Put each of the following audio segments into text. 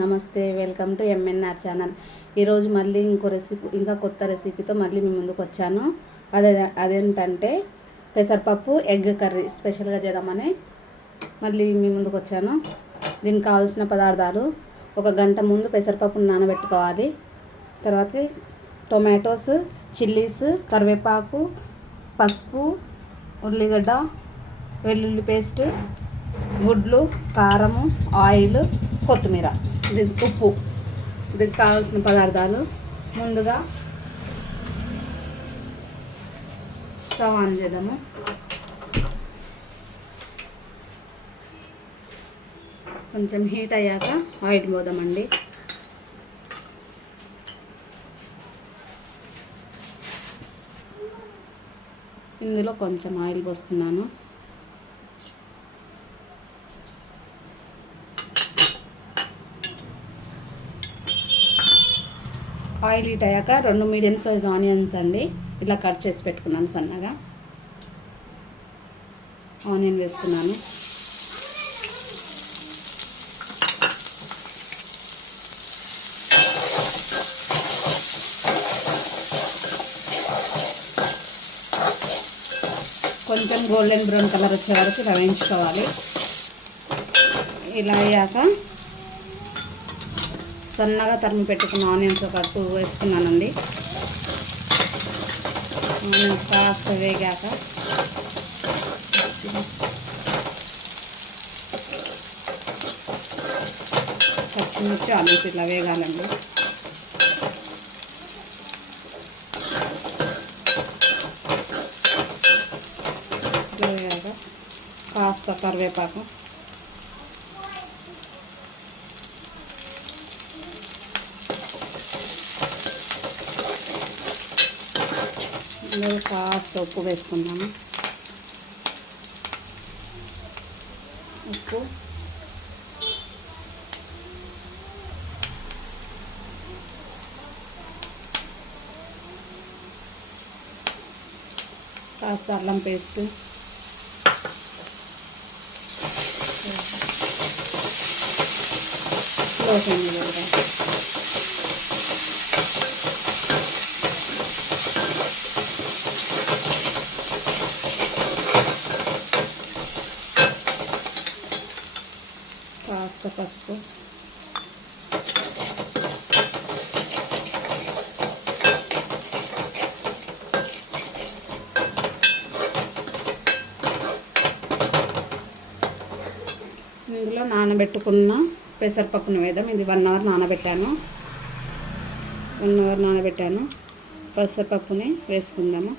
నమస్తే, welcome to MNR channel. ఈరోజు మళ్ళీ ఇంకా కొత్త రెసిపీతో మళ్ళీ మీ ముందుకు వచ్చాను. అదేంటంటే పెసరపప్పు ఎగ్ కర్రీ స్పెషల్గా చేద్దామని మళ్ళీ మీ ముందుకు వచ్చాను. దీనికి కావాల్సిన పదార్థాలు: ఒక గంట ముందు పెసరపప్పును నానబెట్టుకోవాలి. తర్వాత టొమాటోస్, చిల్లీస్, కరివేపాకు, పసుపు, ఉల్లిగడ్డ, వెల్లుల్లి పేస్ట్, గుడ్లు, కారము, ఆయిల్, కొత్తిమీర, ఉప్పు. దీనికి కావాల్సిన పదార్థాలు: ముందుగా స్టవ్ ఆన్ చేద్దాము. కొంచెం హీట్ అయ్యాక ఆయిల్ పోదామండి. ఇందులో కొంచెం ఆయిల్ పోస్తున్నాను. ఆయిల్ హీట్ అయ్యాక 2 మీడియం సైజ్ ఆనియన్స్ అండి, ఇలా కట్ చేసి పెట్టుకున్నాను సన్నగా. ఆనియన్ వేస్తున్నాను. కొంచెం గోల్డెన్ బ్రౌన్ కలర్ వచ్చే వరకు ఇలా వేయించుకోవాలి. ఇలా అయ్యాక సన్నగా తరిమి పెట్టుకున్న ఆనియన్స్ ఒక 2 వేసుకున్నానండి. ఆనియన్స్ కాస్త వేగాక పచ్చిమిర్చి ఆనియన్స్ ఇట్లా వేగాలండి. ఇట్లా వేగాక కాస్త కరివేపాకు, కాస్త ఉప్పు వేసుకుందాము. ఉప్పు, కాస్త అల్లం పేస్ట్, కాస్త పసుపు, ఇందులో నానబెట్టుకున్న పెసరపప్పును వేద్దాం. ఇది 1 అవర్ నానబెట్టాను. 1 అవర్ నానబెట్టాను. పెసరపప్పుని వేసుకుందాము.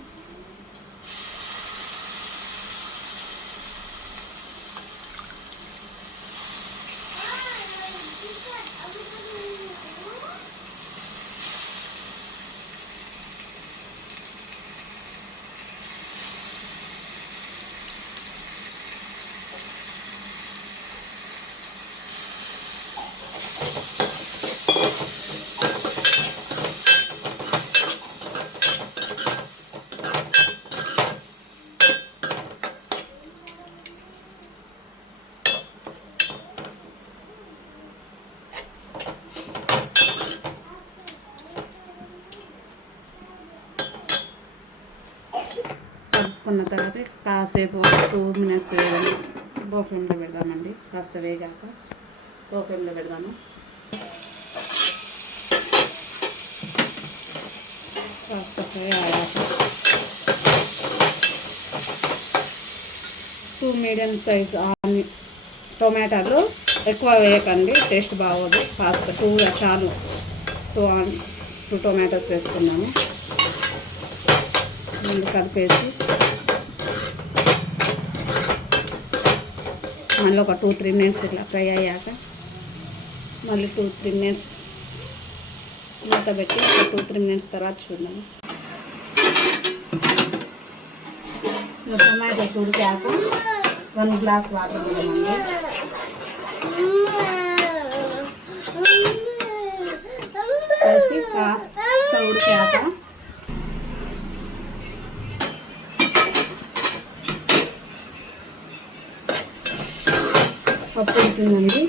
కలుపుకున్న తర్వాత కాసేపు 2 మినిట్స్ లో ఫ్లేమ్లో పెడదామండి. కాస్త వేగాక లో ఫ్లేమ్లో పెడదాము. కాస్త ఫ్రై అయ్యాక 2 మీడియం సైజ్ టొమాటోలు ఎక్కువ వేయకండి, టేస్ట్ బాగోదు. కాస్త 2 చాలు. 2 టొమాటోస్ వేసుకున్నాము. ముందు కలిపేసి మళ్ళీ ఒక 2-3 మినిట్స్ ఇట్లా ఫ్రై అయ్యాక మళ్ళీ 2-3 మినిట్స్ మూత పెట్టి 2-3 మినిట్స్ తర్వాత చూద్దాము. టొమాటో ఉడికాక 1 గ్లాస్ వాటర్ వేద్దామండి. వేసి కాస్త ఉడికాక పప్పు ఉడికిందండి.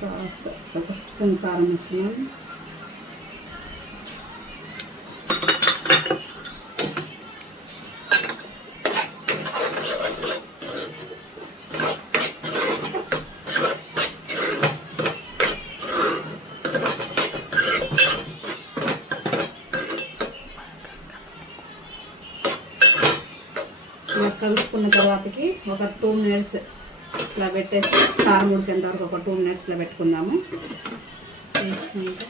కాస్త ఒక స్పూన్ కారం వేస్తున్నాను. కలుపుకున్న తర్వాతకి ఒక 2 మినిట్స్ ఇట్లా పెట్టేసి కారం ఉడికేంత వరకు ఒక 2 మినిట్స్లో పెట్టుకుందాము. వేసుకుంటే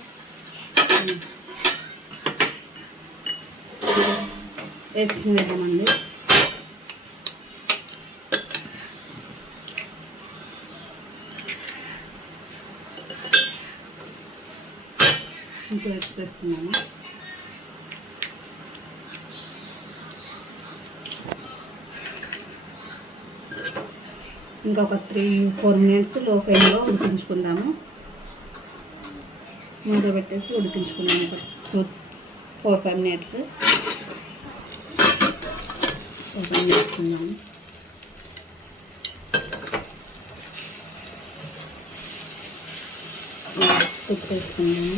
ఎగ్స్ వేద్దామండి. ఇంకో ఎగ్స్ వేస్తున్నాము. ఇంకా ఒక 3-4 మినిట్స్ లో ఫ్లేమ్లో ఉడికించుకుందాము. మూత పెట్టేసి ఉడికించుకుందాము. ఒక 4-5 మినిట్స్ ఓపెన్ చేసుకుందాము. ఉప్పు వేసుకుందాము.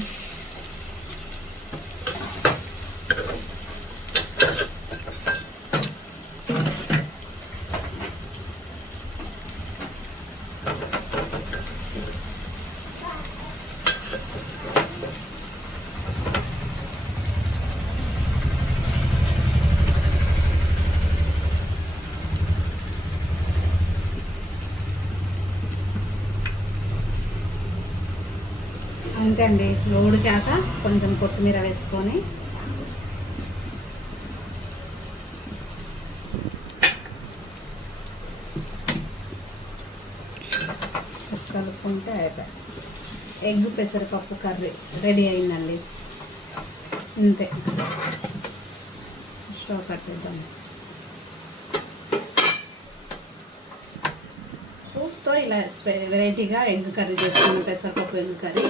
అంతే అండి. ఉడికాక కొంచెం కొత్తిమీర వేసుకొని కలుపుకుంటే అయిపోయి ఎగ్ పెసరపప్పు కర్రీ రెడీ అయిందండి. అంతే, స్టవ్ కట్టేద్దాం. తో ఇలా వెరైటీగా ఎగ్ కర్రీ చేసుకున్నాం, పెసరపప్పు ఎగ్ కర్రీ.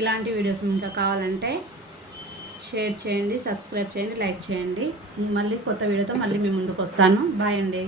ఇలాంటి వీడియోస్ ఇంకా కావాలంటే షేర్ చేయండి, సబ్స్క్రైబ్ చేయండి, లైక్ చేయండి. మళ్ళీ కొత్త వీడియోతో మళ్ళీ మీ ముందుకు వస్తాను. బాయ్ అండి.